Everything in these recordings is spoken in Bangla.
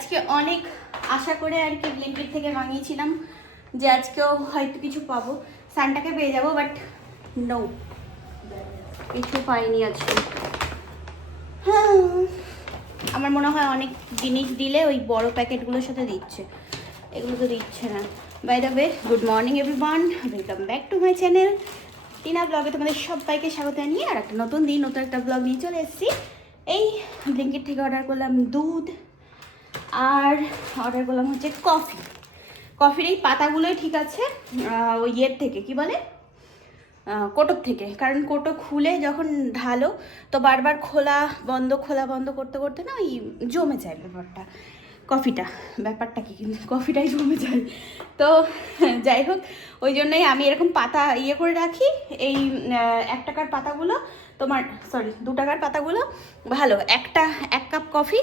আজকে অনেক আশা করে আর কি ব্লিঙ্কিট থেকে বানিয়েছিলাম যে আজকেও হয়তো কিছু পাবো, সানটাকে পেয়ে যাবো, বাট নো, কিছু পাইনি আজকে। আমার মনে হয় অনেক জিনিস দিলে ওই বড় প্যাকেটগুলোর সাথে দিচ্ছে, এগুলো তো দিচ্ছে না। By the way, good morning everyone, welcome back to my channel Tina ব্লগে। তোমাদের সবাইকে স্বাগত জানিয়ে আর একটা নতুন দিন, নতুন একটা ব্লগ নিয়ে চলে এসেছি। এই ব্লিঙ্কিট থেকে অর্ডার করলাম দুধ আর অর্ডার করলাম হচ্ছে কফি। কফির এই পাতাগুলোই ঠিক আছে ওই ইয়ের থেকে, কি বলে, কোটোর থেকে, কারণ কোটো খুলে যখন ঢালো তো বারবার খোলা বন্ধ করতে করতে না ওই জমে যায় ব্যাপারটা, ব্যাপারটা কি কিন্তু কফিটাই জমে যায়। তো যাই হোক, ওই জন্যই আমি এরকম পাতা ইয়ে করে রাখি। এই 1 টাকার পাতাগুলো তোমার, সরি 2 টাকার পাতাগুলো ভালো, এক কাপ কফি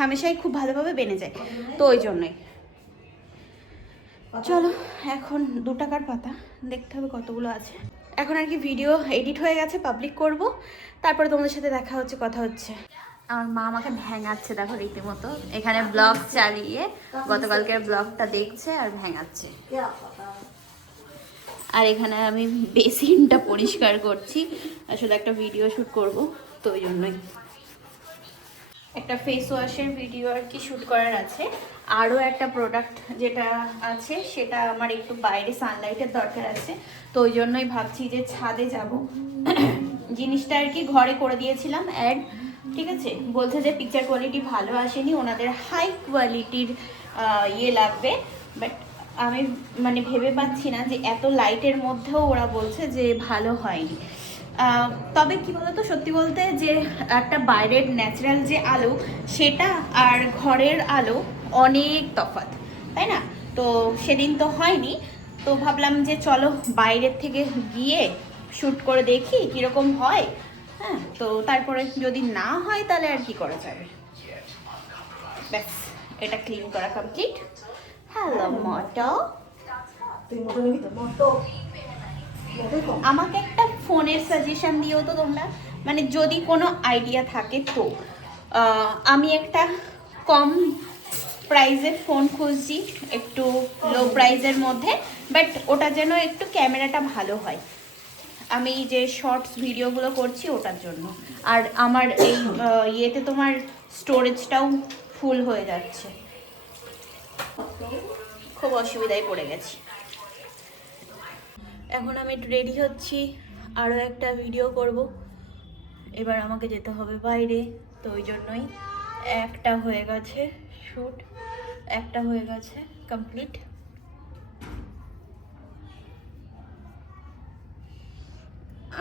হামেশাই খুব ভালোভাবে বেনে যায়, তো ওই জন্যই। চলো এখন 2 টাকার পাতা দেখতে হবে কতগুলো আছে। এখন আর কি ভিডিও এডিট হয়ে গেছে, পাবলিক করব, তারপরে তোমাদের সাথে দেখা হচ্ছে, কথা হচ্ছে। আমার মা আমাকে ভ্যাঙাচ্ছে, দেখো রীতিমতো এখানে ব্লগ চালিয়ে গতকালকের ব্লগটা দেখছে আর ভ্যাঙাচ্ছে। আর এখানে আমি বেসিনটা পরিষ্কার করছি, আসলে একটা ভিডিও শ্যুট করব, তো ওই জন্যই। একটা ফেস ওয়াশের ভিডিও আর কি শ্যুট করার আছে, আরও একটা প্রোডাক্ট যেটা আছে সেটা আমার একটু বাইরে সানলাইটের দরকার আছে, তো ওই জন্যই ভাবছি যে ছাদে যাব। জিনিসটা আর কি ঘরে করে দিয়েছিলাম অ্যাড, ঠিক আছে, বলছে যে পিকচার কোয়ালিটি ভালো আসেনি, ওনাদের হাই কোয়ালিটির ইয়ে লাগবে, বাট আমি মানে ভেবে পাচ্ছি না যে এত লাইটের মধ্যেও ওরা বলছে যে ভালো হয়নি। তবে কি বলতো, সত্যি বলতে যে একটা বাইরের ন্যাচারাল যে আলো সেটা আর ঘরের আলো অনেক তফাৎ, তাই না? তো সেদিন তো হয়নি, তো ভাবলাম যে চলো বাইরের থেকে গিয়ে শ্যুট করে দেখি কীরকম হয়। হ্যাঁ, তো তারপরে যদি না হয় তাহলে আর কি করা যাবে। ব্যাস, এটা ক্লিন করা কমপ্লিট। হ্যালো মটো, আমাকে একটা ফোনের সাজেশন দিও তো তোমরা, মানে যদি কোনো আইডিয়া থাকে তো। আমি একটা কম প্রাইজের ফোন খুঁজছি, একটু লো প্রাইজের মধ্যে, বাট ওটা যেন একটু ক্যামেরাটা ভালো হয়। আমি যে শর্টস ভিডিওগুলো করছি ওটার জন্য, আর আমার এই ইয়েতে তোমার স্টোরেজটাও ফুল হয়ে যাচ্ছে, খুব অসুবিধায় পড়ে গেছি। এখন আমি একটু রেডি হচ্ছি, আরও একটা ভিডিও করব, এবার আমাকে যেতে হবে বাইরে, তো ওই জন্যই। একটা হয়ে গেছে শ্যুট, একটা হয়ে গেছে কমপ্লিট।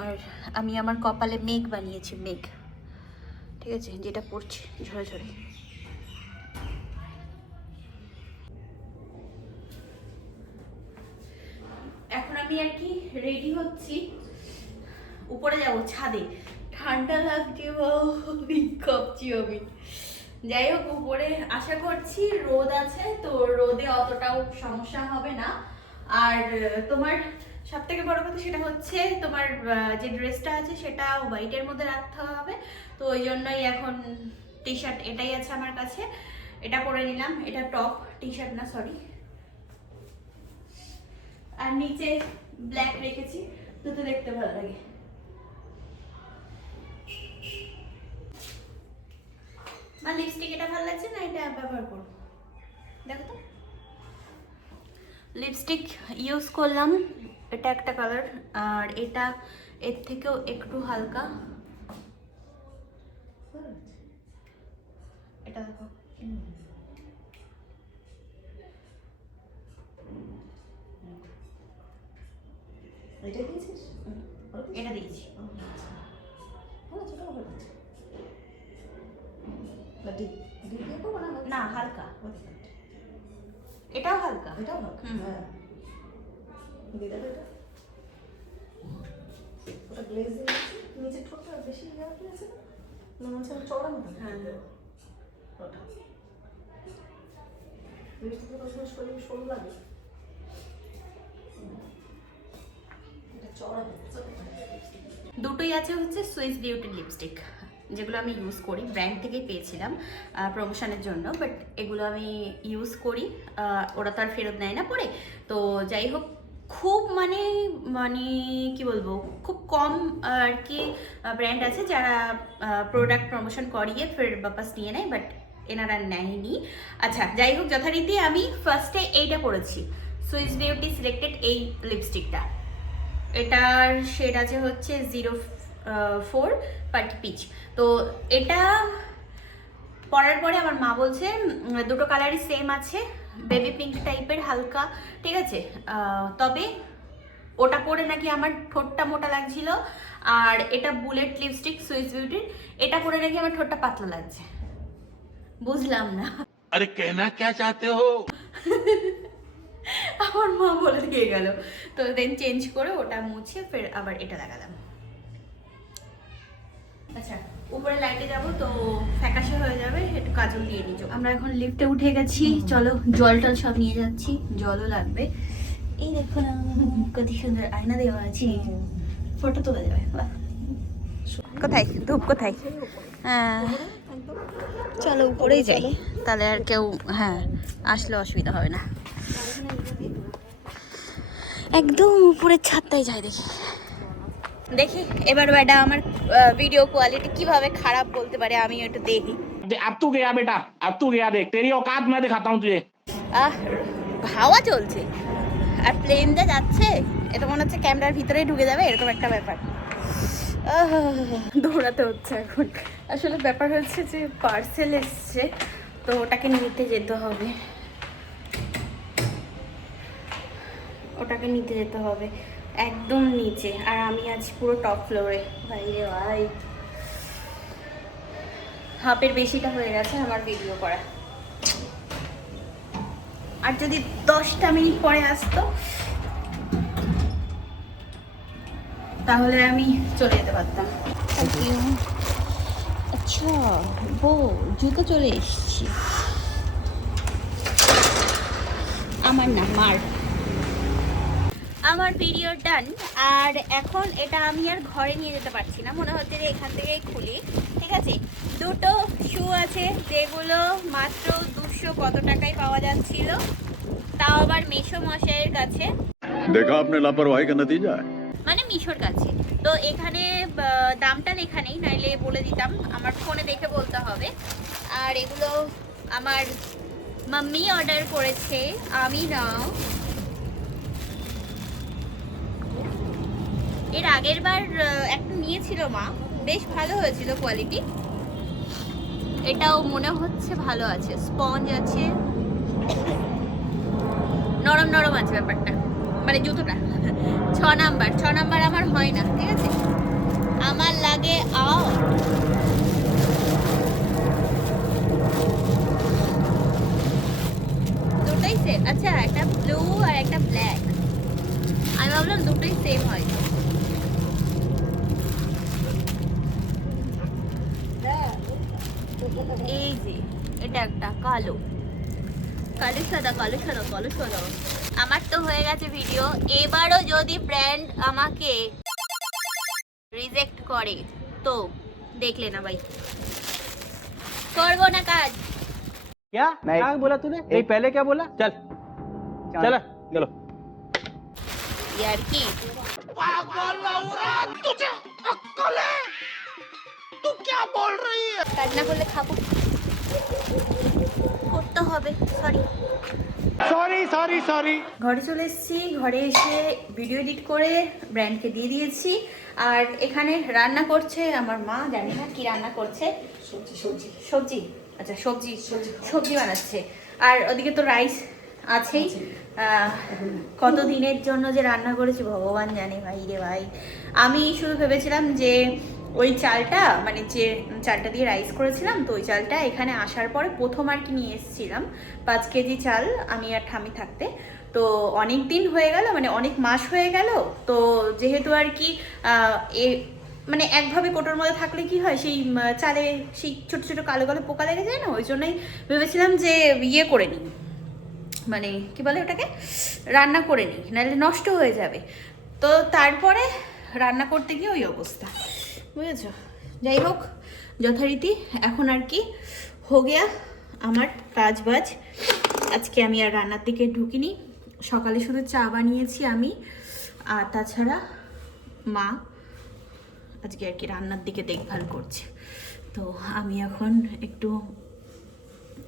আর আমি আমার কপালে মেঘ বানিয়েছি, মেঘ, ঠিক আছে, যেটা পড়ছে ঝরে ঝরে। এখন আমি আর কি রেডি হচ্ছি, উপরে যাব ছাদে, ঠান্ডা লাগছে, কাঁপছি আমি। যাই হোক, উপরে আশা করছি রোদ আছে, তো রোদে অতটাও সমস্যা হবে না। আর তোমার সব থেকে বড় কথা সেটা হচ্ছে তোমার যে ড্রেসটা আছে সেটা হোয়াইটের মধ্যে রাখতে হবে, তো ওই জন্যই এখন টি শার্ট এটাই আছে আমার কাছে, এটা পরে নিলাম। এটা টপ, টি শার্ট না, সরি। আর নিচে ব্ল্যাক রেখেছি, দুটো দেখতে ভালো লাগে। বা লিপস্টিক এটা ভালো লাগছে না, এটা ব্যবহার করবো, দেখো তো। লিপস্টিক ইউজ করলাম, এটা একটা কালার, আর এটা এর থেকেও একটু হালকা, এটা দেখো। এটা দিয়েছিস? এটা দিয়েছি। না, হালকা, এটাও হালকা, এটাও হালকা। হ্যাঁ, দিয়ে দেবে এটা। ওটা গ্লেজ দিয়ে নিচে ঠোঁটটা বেশি ইয়ে আছে না, মনে হচ্ছে চওড়া মতো। হ্যাঁ হ্যাঁ, ওটা লিপস্টিকের ওপর শরীর সরু লাগে, এটা চওড়া হচ্ছে। দুটোই আছে হচ্ছে সুইস বিউটি লিপস্টিক, যেগুলো আমি ইউজ করি, ব্র্যান্ড থেকেই পেয়েছিলাম প্রমোশনের জন্য, বাট এগুলো আমি ইউজ করি, ওরা তো আর ফেরত নেয় না পরে। তো যাই হোক, খুব মানে মানে কি বলবো, খুব কম আর কি ব্র্যান্ড আছে যারা প্রোডাক্ট প্রমোশন করিয়ে ফের বাপাস নিয়ে নেয়, বাট এনারা নেয়নি। আচ্ছা যাই হোক, যথারীতি আমি ফার্স্টে এইটা পরেছি, সুইস বিউটি সিলেক্টেড এই লিপস্টিকটা। এটার শেড আছে হচ্ছে 04 পার্টি পিচ। তো এটা পরার পরে আমার মা বলছে দুটো কালারই সেম আছে, বেবি পিঙ্ক টাইপের হালকা, ঠিক আছে, তবে ওটা পরে নাকি আমার ঠোঁটটা মোটা লাগছিল, আর এটা বুলেট লিপস্টিক সুইস বিউটির, এটা পরে নাকি আমার ঠোঁটটা পাতলা লাগছে। বুঝলাম না, আরে কেনা কে চাতে হো। আমার মা বলে দিয়ে গেল। তো দেন চেঞ্জ করে ওটা মুছে ফের আবার এটা লাগালাম। আচ্ছা, উপরে লাইটে যাব তো ফ্যাকাশে হয়ে যাবে, একটু কাজল দিয়ে নিই। আমরা এখন লিফটে উঠে গেছি, চলো জল টল সব নিয়ে যাচ্ছি, জলও লাগবে। এই দেখো না কত সুন্দর আয়না দেওয়া আছে, ফটো তোলা যাবে। কোথায় ধূপ কোথায়? হ্যাঁ চলো উপরেই যাই, তাহলে আর কেউ হ্যাঁ আসলে অসুবিধা হবে না। একদম উপরের ছাদটাই যাই, দেখি দেখি এবার বেটা আমার ভিডিও কোয়ালিটি কিভাবে খারাপ বলতে পারে, আমি একটু দেখি। अब तू गया बेटा, अब तू गया, देख तेरी औकात मैं दिखाता हूँ तुझे। আহ হাওয়া চলছে আর প্লেন যা যাচ্ছে, এটা মনে হচ্ছে ক্যামেরার ভিতরেই ঢুকে যাবে, এরকম একটা ব্যাপার। দৌড়াতে হচ্ছে এখন। আসলে ব্যাপার হচ্ছে যে পার্সেল এসছে, তো ওটাকে নিতে যেতে হবে, ওটাকে নিতে যেতে হবে একদম নিচে, আর আমি আছি পুরো টপ ফ্লোরে। ভাই রে ভাই, হাফের বেশিটা হয়ে গেছে আমার ভিডিও করা, আর যদি 10টা মিনিট পরে আসতো তাহলে আমি চলে যেতে পারতাম। আচ্ছা বো জুতো চলে এসছি, আমার না মার। আমার ভিডিও ডান, আর এখন এটা আমি আর ঘরে নিয়ে যেতে পারছি না, মনে হচ্ছে যে এখান থেকেই খুলি। ঠিক আছে, দুটো শু আছে যেগুলো মাত্র 200 কত টাকায় পাওয়া যাচ্ছিল, তাও আবার মেশো মশাইয়ের কাছে। देखा आपने लापरवाही का नतीजा है। মানে মিশোর কাছে। তো এখানে দামটা লেখা নেই, নাইলে বলে দিতাম, আমার ফোনে দেখে বলতে হবে। আর এগুলো আমার মাম্মি অর্ডার করেছে, আমি না। এর আগের বার একটা নিয়েছিল মা, বেশ ভালো হয়েছিল কোয়ালিটি, এটাও মনে হচ্ছে ভালো আছে, স্পঞ্জ আছে, নরম নরম আছে ব্যাপারটা, মানে জুতোটা। 6 নাম্বার আমার হয় না, ঠিক আছে, আমার লাগে দুটোই সেম। আচ্ছা একটা ব্লু আর একটা ব্ল্যাক, আমি ভাবলাম দুটোই সেম হয়। এই যে এটা একটা কালো কালো সাদা, কালো সাদা, কালো সাদা। আমার তো হয়ে গেছে ভিডিও, এবারও যদি ব্র্যান্ড আমাকে রিজেক্ট করে তো দেখলে না ভাই, করবো না কাজ। क्या नहीं। क्या बोला तूने? नहीं पहले क्या बोला? चल चल चलो। यार কি तू क्या बोल रही है? কাজ না করলে খাবো, করতে হবে। Sorry sorry sorry sorry. ঘরে চলে এসেছি, ঘরে এসে ভিডিও এডিট করে ব্র্যান্ডকে দিয়ে দিয়েছি, আর এখানে রান্না করছে আমার মা, জানি না কি রান্না করছে, সবজি। আচ্ছা সবজি বানাচ্ছে, আর ওদিকে তো রাইস আছেই। কত দিনের জন্য যে রান্না করেছি ভগবান জানে ভাই রে ভাই। আমি শুধু ভেবেছিলাম যে ওই চালটা, মানে যে চালটা দিয়ে রাইস করেছিলাম, তো ওই চালটা এখানে আসার পরে প্রথম আর কি নিয়ে এসেছিলাম 5 কেজি চাল, আমি আর ঠামি থাকতে। তো অনেক দিন হয়ে গেল, মানে অনেক মাস হয়ে গেল, তো যেহেতু আর কি মানে একভাবে কোটোর মধ্যে থাকলে কি হয়, সেই চালে সেই ছোট ছোট কালো কালো পোকা লেগে যায় না, ওই জন্যই ভেবেছিলাম যে ইয়ে করে নিই, মানে কি বলে ওটাকে, রান্না করে নিই, নাহলে নষ্ট হয়ে যাবে। তো তারপরে রান্না করতে গিয়ে ওই অবস্থা, বুঝেছো। যাই হোক, যথারীতি এখন আর কি হো গিয়া আমার কাজ বাজ। আজকে আমি আর রান্নার দিকে ঢুকিনি, সকালে শুধু চা বানিয়েছি আমি, আর তাছাড়া মা আজকে আর কি রান্নার দিকে দেখভাল করছে। তো আমি এখন একটু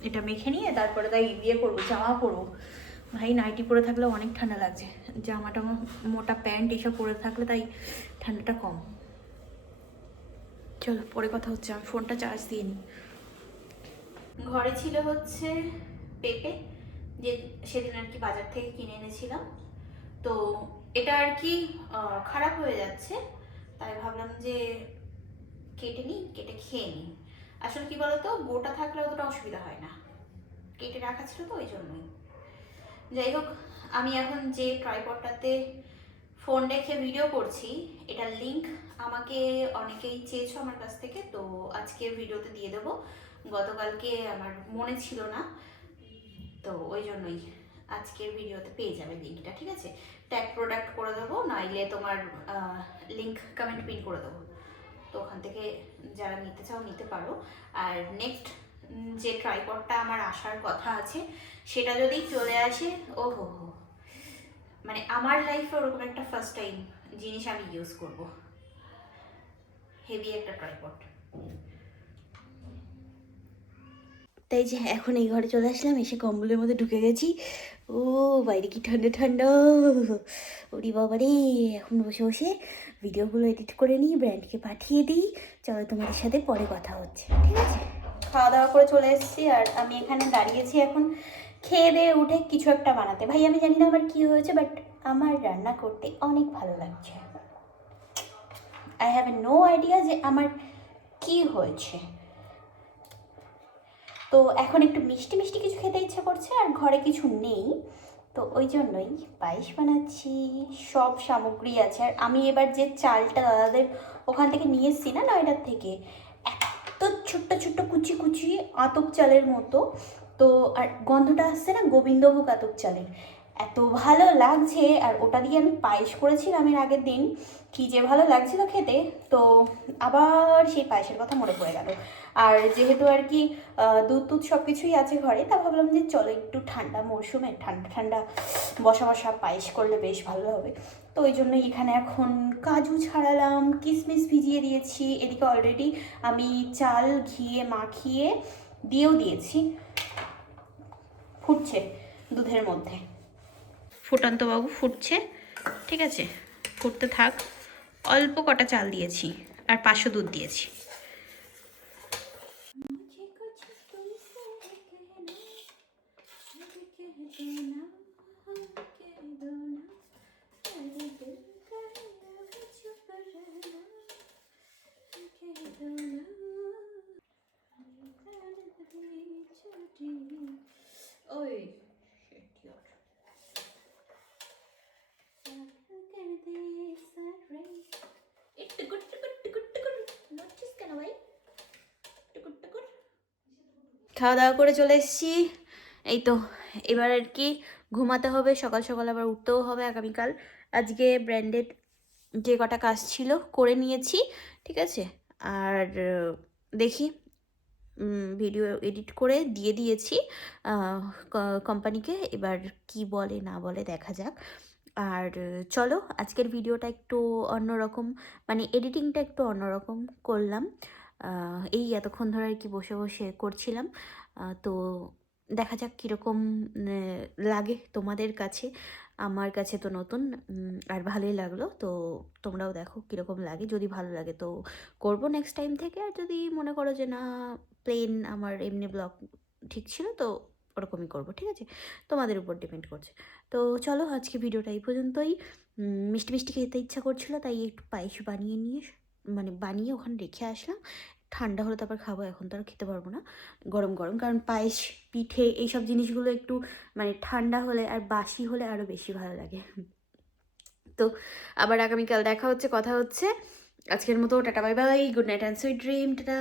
এটা মেখে নিয়ে তারপরে তাই ইয়ে করবো, জামা পরবো। ভাই নাইটি পরে থাকলে অনেক ঠান্ডা লাগছে, জামাটা মোটা প্যান্ট এসব পরে থাকলে তাই ঠান্ডাটা কম। চলো পরে কথা হচ্ছে, আমি ফোনটা চার্জ দিয়ে নিই। ঘরে ছিল হচ্ছে পেঁপে, যে সেদিন আর কি বাজার থেকে কিনে এনেছিলাম। তো এটা আর কি খারাপ হয়ে যাচ্ছে, তাই ভাবলাম যে কেটে নিই, কেটে খেয়ে নিই। আসলে কি বলতো, গোটা থাকলে অতটা অসুবিধা হয় না, কেটে রাখা ছিল তো ওই জন্যই। যাই হোক, আমি এখন যে ট্রাইপডটাতে ফোন রেখে ভিডিও করছি, এটার লিংক আমাকে অনেকেই চেয়েছো আমার কাছ থেকে, তো আজকে ভিডিওতে দিয়ে দেবো। গতকালকে আমার মনে ছিল না, তো ওই জন্যই আজকের ভিডিওতে পেয়ে যাবে লিঙ্কটা, ঠিক আছে? ট্যাগ প্রোডাক্ট করে দেবো, নইলে তোমার লিঙ্ক কমেন্ট পিন করে দেবো, তো ওখান থেকে যারা নিতে চাও নিতে পারো। আর নেক্সট যে ট্রাইপডটা আমার আসার কথা আছে, সেটা যদি চলে আসে, ও হো হো, মানে আমার লাইফে ওরকম একটা ফার্স্ট টাইম জিনিস আমি ইউজ করব, হেভি একটা ট্রাইপড। তাই যে এখন এই ঘরে চলে আসলাম, এসে কম্বলের মধ্যে ঢুকে গেছি। ও বাইরে কি ঠান্ডা ঠান্ডা, ওরি বাবা রে। এখন বসে বসে ভিডিওগুলো এডিট করে নিই, ব্র্যান্ডকে পাঠিয়ে দিই। চলো তোমাদের সাথে পরে কথা হচ্ছে, ঠিক আছে? খাওয়া দাওয়া করে চলে এসেছি, আর আমি এখানে দাঁড়িয়েছি এখন খেয়ে দিয়ে উঠে কিছু একটা বানাতে। ভাই আমি জানি না আমার কী হয়েছে, বাট আমার রান্না করতে অনেক ভালো লাগছে। আই হ্যাভ নো আইডিয়া যে আমার কি হয়েছে। তো এখন একটু মিষ্টি মিষ্টি কিছু খেতে ইচ্ছা করছে, আর ঘরে কিছু নেই, তো ওই জন্যই পায়েস বানাচ্ছি। সব সামগ্রী আছে, আর আমি এবার যে চালটা দাদাদের ওখান থেকে নিয়ে এসেছি না, নয়ডার থেকে, এত ছোট্ট ছোট্ট কুচি কুচি আতপ চালের মতো, তো আর গন্ধটা আসছে না গোবিন্দভোগ আতপ চালের, এত ভালো লাগছে। আর ওটা দিয়ে আমি পায়েস করেছিলাম এর আগের দিন, কী যে ভালো লাগছিল খেতে। তো আবার সেই পায়েসের কথা মনে পড়ে গেল। আর যেহেতু আর কি দুধ টুধ সব কিছুই আছে ঘরে, তা ভাবলাম যে চলো একটু ঠান্ডা মরশুমে ঠান্ডা ঠান্ডা বসা বসা পায়েস করলে বেশ ভালো হবে। তো ওই জন্য এখানে এখন কাজু ছাড়ালাম, কিশমিশ ভিজিয়ে দিয়েছি, এদিকে অলরেডি আমি চাল ঘিয়ে মাখিয়ে দিয়েও দিয়েছি, ফুটছে দুধের মধ্যে। ফুটন্ত বাবু ফুটছে, ঠিক আছে, ফুটতে থাক। অল্প কটা চাল দিয়েছি আর 500 দুধ দিয়েছি। ওই খাওয়া দাওয়া করে চলে এসেছি, এই তো এবার আর কি ঘুমাতে হবে, সকাল সকাল আবার উঠতেও হবে আগামীকাল। আজকে ব্র্যান্ডেড যে কটা কাজ ছিল করে নিয়েছি, ঠিক আছে। আর দেখি ভিডিও এডিট করে দিয়ে দিয়েছি কোম্পানিকে, এবার কি বলে না বলে দেখা যাক। আর চলো আজকের ভিডিওটা একটু অন্যরকম, মানে এডিটিংটা একটু অন্যরকম করলাম। এই এতক্ষণ ধরে আর কি বসে বসে করছিলাম, তো দেখা যাক কীরকম লাগে তোমাদের কাছে। আমার কাছে তো নতুন, আর ভালোই লাগলো, তো তোমরাও দেখো কীরকম লাগে। যদি ভালো লাগে তো করবো নেক্সট টাইম থেকে, আর যদি মনে করো যে না প্লেন আমার এমনি ব্লগ ঠিক ছিল, তো ওরকমই করবো, ঠিক আছে? তোমাদের উপর ডিপেন্ড করছে। তো চলো আজকে ভিডিওটা এই পর্যন্তই। মিষ্টি মিষ্টি খেতে ইচ্ছা করছিলো, তাই একটু পায়েস বানিয়ে নিয়ে মানে বানিয়ে ওখানে রেখে আসলাম। ঠান্ডা হলে তারপর খাবো, এখন তো আর খেতে পারবো না গরম গরম, কারণ পায়েস পিঠে এইসব জিনিসগুলো একটু মানে ঠান্ডা হলে আর বাসি হলে আরও বেশি ভালো লাগে। তো আবার আগামীকাল দেখা হচ্ছে, কথা হচ্ছে। আজকের মতো tata bye bye, good night and sweet dream, tata.